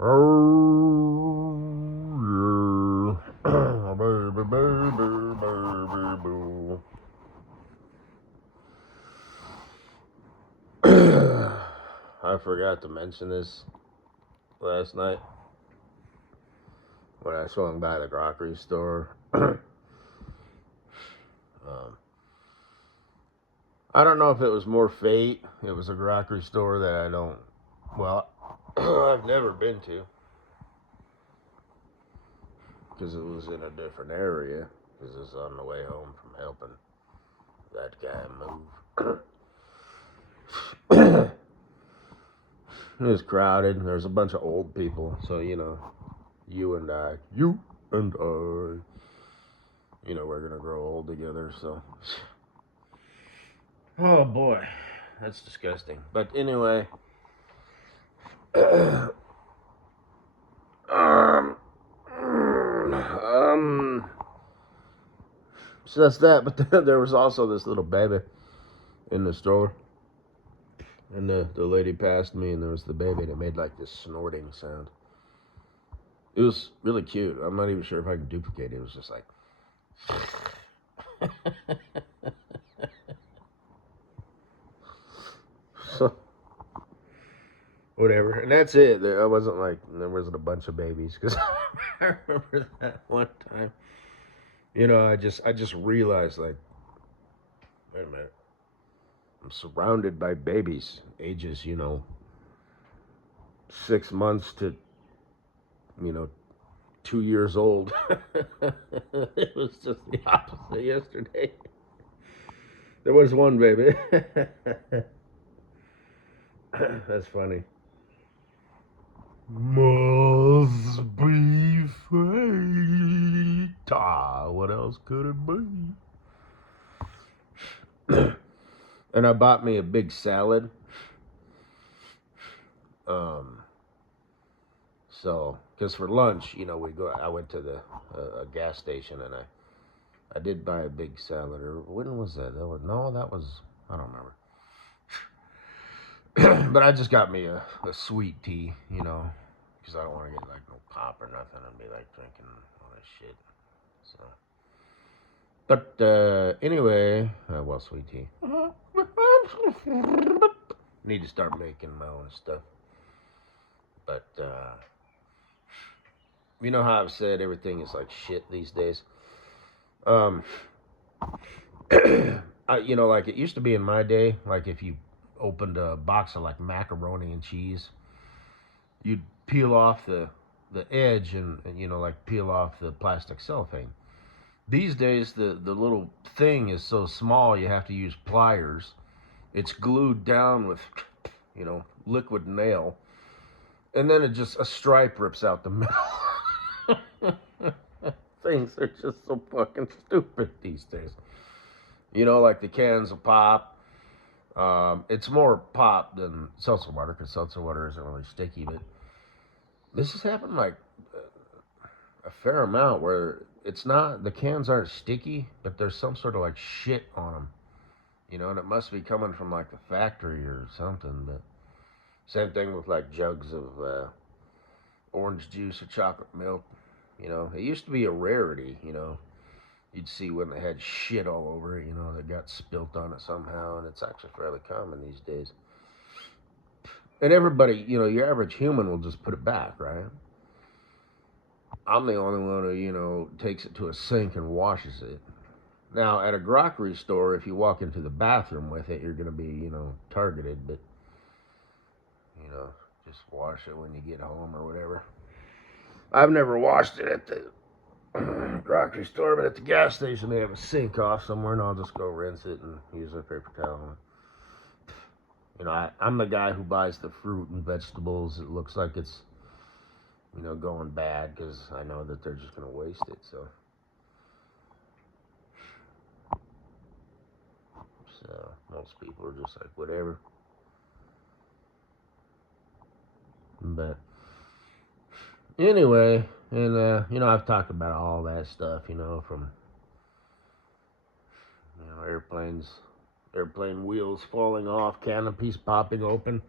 Oh, yeah. Baby, baby, baby, boo. I forgot to mention this last night when I swung by the grocery store. I don't know if it was more fate. It was a grocery store that I don't, well, I've never been to because it was in a different area because it's on the way home from helping that guy move. It was crowded. There was a bunch of old people. So, you and I, we're going to grow old together. So, oh boy, that's disgusting. But anyway, um, so that's that. But there was also this little baby in the store. And the lady passed me, and there was the baby, and it made like this snorting sound. It was really cute. I'm not even sure if I can duplicate it. It was just like. So, whatever. And that's it. I wasn't like, there wasn't a bunch of babies. Because I remember that one time. I just realized, like, wait a minute. I'm surrounded by babies, ages, 6 months to, 2 years old. It was just the opposite yesterday. There was one baby. That's funny. Must be fate. What else could it be? And I bought me a big salad. Because for lunch, I went to the a gas station and I did buy a big salad. Or when was that? That was I don't remember. But I just got me a sweet tea, because I don't want to get like no pop or nothing and be like drinking all this shit. So, but anyway, well, sweet tea. Need to start making my own stuff. But you know how I've said everything is like shit these days. Um, like it used to be in my day. Like if you opened a box of like macaroni and cheese, you'd peel off the edge and like peel off the plastic cellophane. These days the little thing is so small you have to use pliers. It's glued down with liquid nail, and then a stripe rips out the middle. Things are just so fucking stupid these days. Like the cans of pop. It's more pop than seltzer water because seltzer water isn't really sticky, but this has happened like a fair amount where it's not, the cans aren't sticky, but there's some sort of like shit on them, and it must be coming from like the factory or something. But same thing with like jugs of orange juice or chocolate milk. It used to be a rarity. You'd see when they had shit all over it, that got spilt on it somehow, and it's actually fairly common these days. And everybody, your average human will just put it back, right? I'm the only one who, takes it to a sink and washes it. Now, at a grocery store, if you walk into the bathroom with it, you're going to be, targeted, but, just wash it when you get home or whatever. I've never washed it at the grocery store, but at the gas station, they have a sink off somewhere, and I'll just go rinse it and use a paper towel. I'm the guy who buys the fruit and vegetables. It looks like it's, going bad because I know that they're just going to waste it. So most people are just like, whatever. But anyway, and I've talked about all that stuff, from airplane wheels falling off, canopies popping open,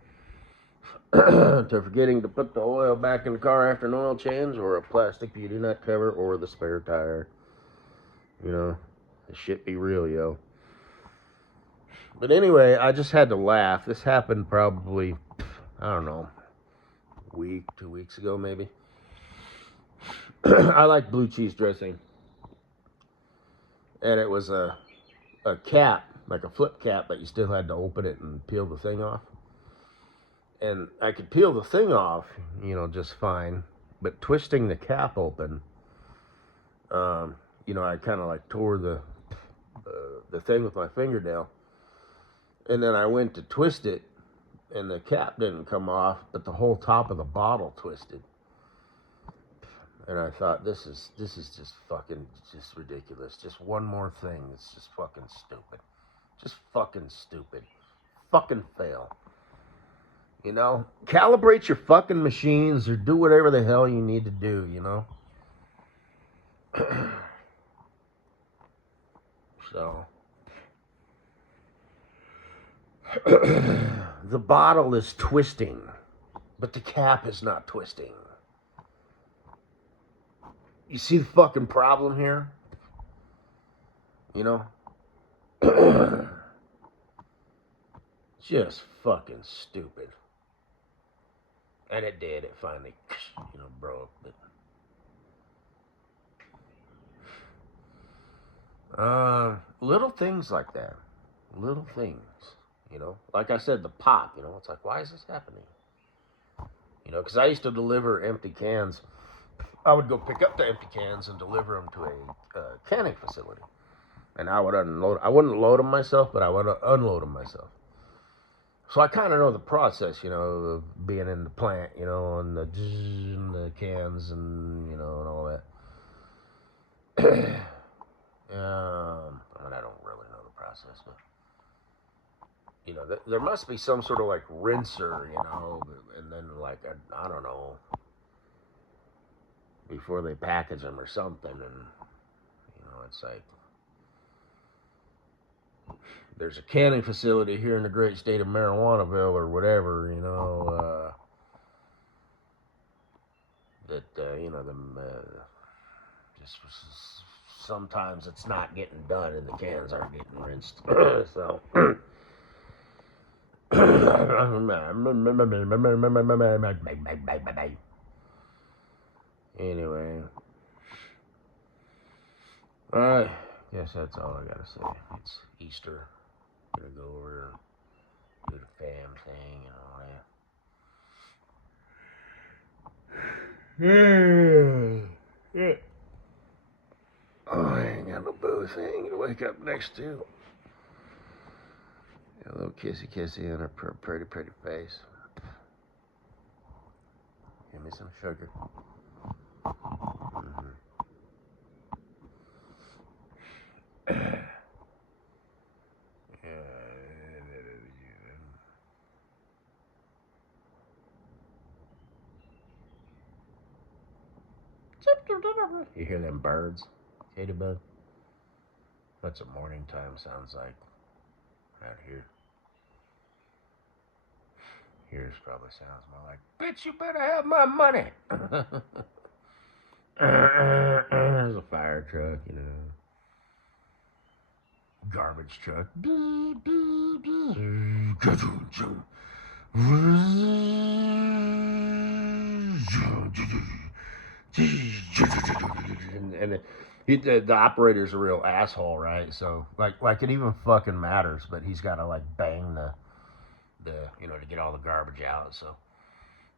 to forgetting to put the oil back in the car after an oil change, or a plastic beauty nut cover, or the spare tire. You know, this shit be real, yo. But anyway, I just had to laugh. This happened probably, I don't know, a week, 2 weeks ago maybe. I like blue cheese dressing. And it was a cap, like a flip cap, but you still had to open it and peel the thing off. And I could peel the thing off, you know, just fine. But twisting the cap open, you know, I kind of like tore the thing with my fingernail. And then I went to twist it, and the cap didn't come off, but the whole top of the bottle twisted. And I thought, this is just fucking just ridiculous. Just one more thing. It's just fucking stupid. Just fucking stupid. Fucking fail. You know? Calibrate your fucking machines or do whatever the hell you need to do, you know? So. The bottle is twisting, but the cap is not twisting. You see the fucking problem here? You know? Just fucking stupid. And it did. It finally, you know, broke. But little things like that. Little things. You know? Like I said, the pop, you know? It's like, why is this happening? You know, because I used to deliver empty cans. I would go pick up the empty cans and deliver them to a canning facility. And I would unload. I wouldn't load them myself, but I would unload them myself. So I kind of know the process, you know, of being in the plant, you know, and the cans and, you know, and all that. I mean, I don't really know the process, but, you know, there must be some sort of, like, rinser, you know, and then, like, I don't know, before they package them or something, and, you know, it's like, there's a canning facility here in the great state of Marijuanaville or whatever, you know, that, you know, just sometimes it's not getting done and the cans aren't getting rinsed. So, anyway, alright, guess that's all I gotta say. It's Easter. Gonna go over and do the fam thing and all that. Yeah. Oh, I ain't got no boo thing to wake up next to. A little kissy kissy on her pretty face. Give me some sugar. Mm-hmm. You hear them birds? Kuddle-bug? That's what morning time sounds like out here. Yours probably sounds more like, bitch, you better have my money. There's a fire truck, you know. Garbage truck. And the operator's a real asshole, right? So like it even fucking matters, but he's got to like bang the you know, to get all the garbage out. So,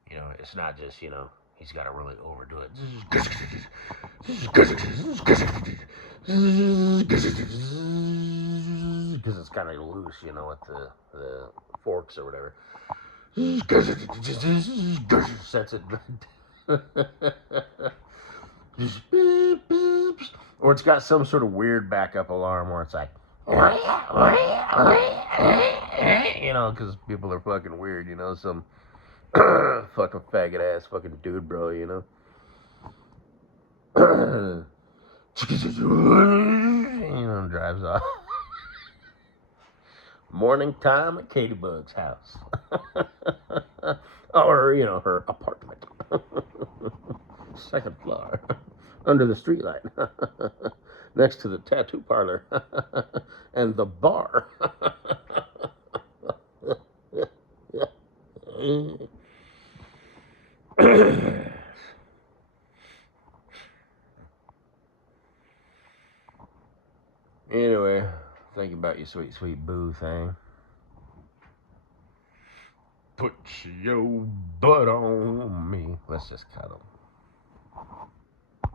you know, it's not just, you know, he's got to really overdo it because it's kind of loose, you know, with the forks or whatever. Sets it. Or it's got some sort of weird backup alarm where it's like, you know, because people are fucking weird, you know, some fucking faggot ass fucking dude, bro, you know. You know, drives off. Morning time at Kuddle-bug's house. Or, her apartment. Second floor. Under the streetlight. Next to the tattoo parlor. And the bar. Anyway, thinking about your sweet, sweet boo thing. Put your butt on me. Let's just cuddle.